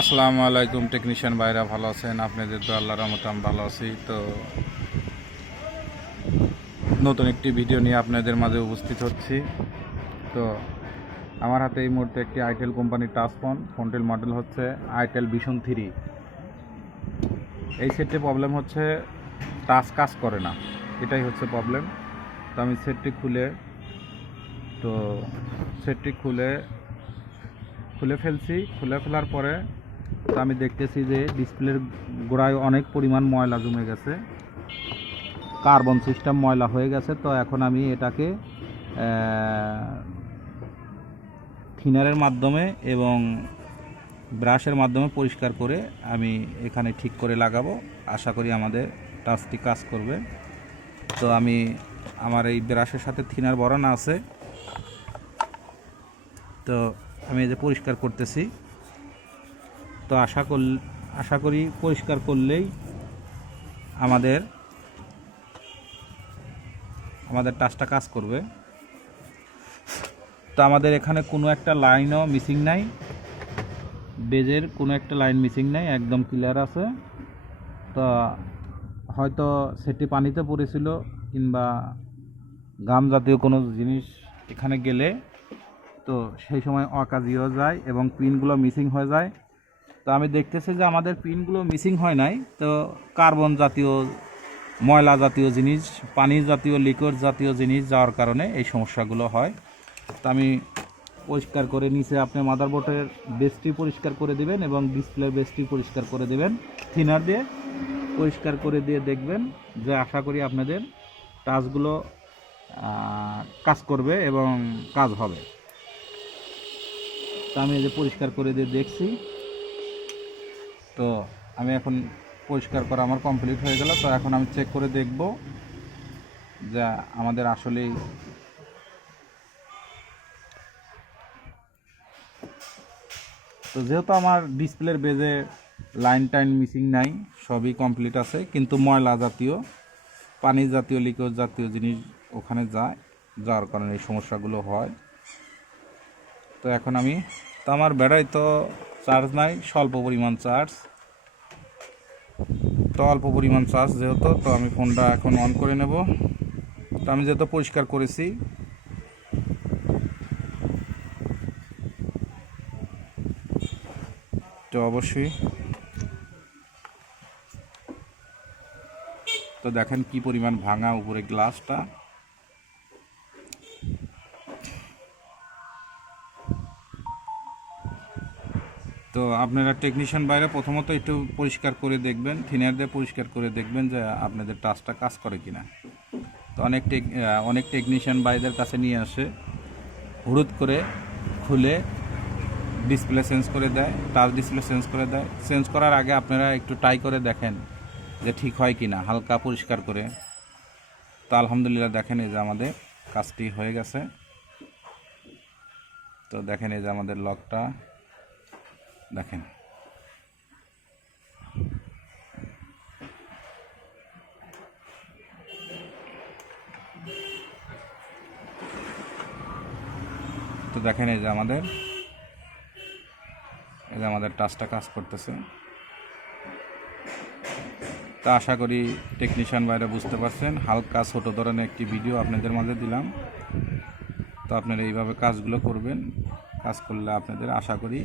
আসসালামু আলাইকুম টেকনিশিয়ান ভাইরা, ভালো আছেন? আপনাদের তো আল্লাহর রহমতে আমি ভালো আছি। তো নতুন একটি ভিডিও নিয়ে আপনাদের মাঝে উপস্থিত হচ্ছি। তো আমার হাতে এই মুহূর্তে একটি আইটেল কোম্পানির টাচ ফোনটির মডেল হচ্ছে আইটেল ভিশন 3। এই সেটটি প্রবলেম হচ্ছে টাচ কাজ করে না, এটাই হচ্ছে প্রবলেম। তো আমি সেটটি খুলে ফেলছি। খুলে ফেলার পরে তো আমি দেখতেছি যে ডিসপ্লের গোড়ায় অনেক পরিমাণ ময়লা জমে গেছে, কার্বন সিস্টেম ময়লা হয়ে গেছে। তো এখন আমি এটাকে থিনারের মাধ্যমে এবং ব্রাশের মাধ্যমে পরিষ্কার করে আমি এখানে ঠিক করে লাগাবো। আশা করি আমাদের টাচটি কাজ করবে। তো আমি আমার এই ব্রাশের সাথে থিনার বরানা আছে, তো আমি এই যে পরিষ্কার করতেছি। তো আশা করি পরিষ্কার করলেই আমাদের টাচটা কাজ করবে। তো আমাদের এখানে কোনো একটা লাইনও মিসিং নাই, বেজের কোনো একটা লাইন মিসিং নাই, একদম ক্লিয়ার আছে। তো হয়তো সেটি পানিতে পড়েছিল কিংবা গাম জাতীয় কোনো জিনিস এখানে গেলে তো সেই সময় অকাজই হয়ে যায় এবং পিনগুলো মিসিং হয়ে যায়। তো আমি দেখতেছি যে আমাদের পিনগুলো মিসিং হয় নাই, তো কার্বন জাতীয় ময়লা জাতীয় জিনিস, পানি জাতীয় লিকুইড জাতীয় জিনিস যাওয়ার কারণে এই সমস্যাগুলো হয়। তো আমি পরিষ্কার করে নিচে আপনি মাদারবোর্ডের বেসটি পরিষ্কার করে দেবেন এবং ডিসপ্লের বেসটি পরিষ্কার করে দেবেন, থিনার দিয়ে পরিষ্কার করে দিয়ে দেখবেন যে আশা করি আপনাদের টাচগুলো কাজ করবে এবং কাজ হবে। তো আমি এই যে পরিষ্কার করে দিয়ে দেখছি। তো আমি এখন পরিষ্কার করা আমার কমপ্লিট হয়ে গেল। তো এখন আমি চেক করে দেখব যে আমাদের আসলেই তো যেহেতু আমার ডিসপ্লের বেজে লাইন টাইন মিসিং নাই, সবই কমপ্লিট আছে, কিন্তু ময়লা জাতীয়, পানি জাতীয়, লিকুইড জাতীয় জিনিস ওখানে যাওয়ার কারণে এই সমস্যাগুলো হয়। তো এখন তো আমার ব্যাটারি তো চার্জ নাই, স্বল্প পরিমাণ চার্জ, তো অল্প পরিমাণ চার্জ যেহেতু, তো আমি ফোনটা এখন অন করে নেব। তো আমি যেহেতু পরিষ্কার করেছি, তো অবশ্যই তো দেখেন কি পরিমাণ ভাঙা উপরে গ্লাসটা। তো আপনারা টেকনিশিয়ান বাইরে প্রথমত একটু পরিষ্কার করে দেখবেন, থিনার দিয়ে পরিষ্কার করে দেখবেন যে আপনাদের টাচটা কাজ করে কিনা। তো অনেক টেকনিশিয়ান বাইরের কাছে নিয়ে আসে, হুড়ুত করে খুলে ডিসপ্লে চেঞ্জ করে দেয়, টাচ ডিসপ্লে চেঞ্জ করে দেয়। চেঞ্জ করার আগে আপনারা একটু ট্রাই করে দেখেন যে ঠিক হয় কি না, হালকা পরিষ্কার করে। তো আলহামদুলিল্লাহ দেখেন এই যে আমাদের কাজটি হয়ে গেছে। তো দেখেন এই যে আমাদের লকটা দেখেন। তো দেখেন এই যে আমাদের টাচটা কাজ করতেছে। তো আশা করি টেকনিশিয়ান ভাইরা বুঝতে পারছেন, হালকা ছোট ধরনের একটি ভিডিও আপনাদের মাঝে দিলাম। তো আপনারা এইভাবে কাজগুলো করবেন, কাজ করলে আপনাদের আশা করি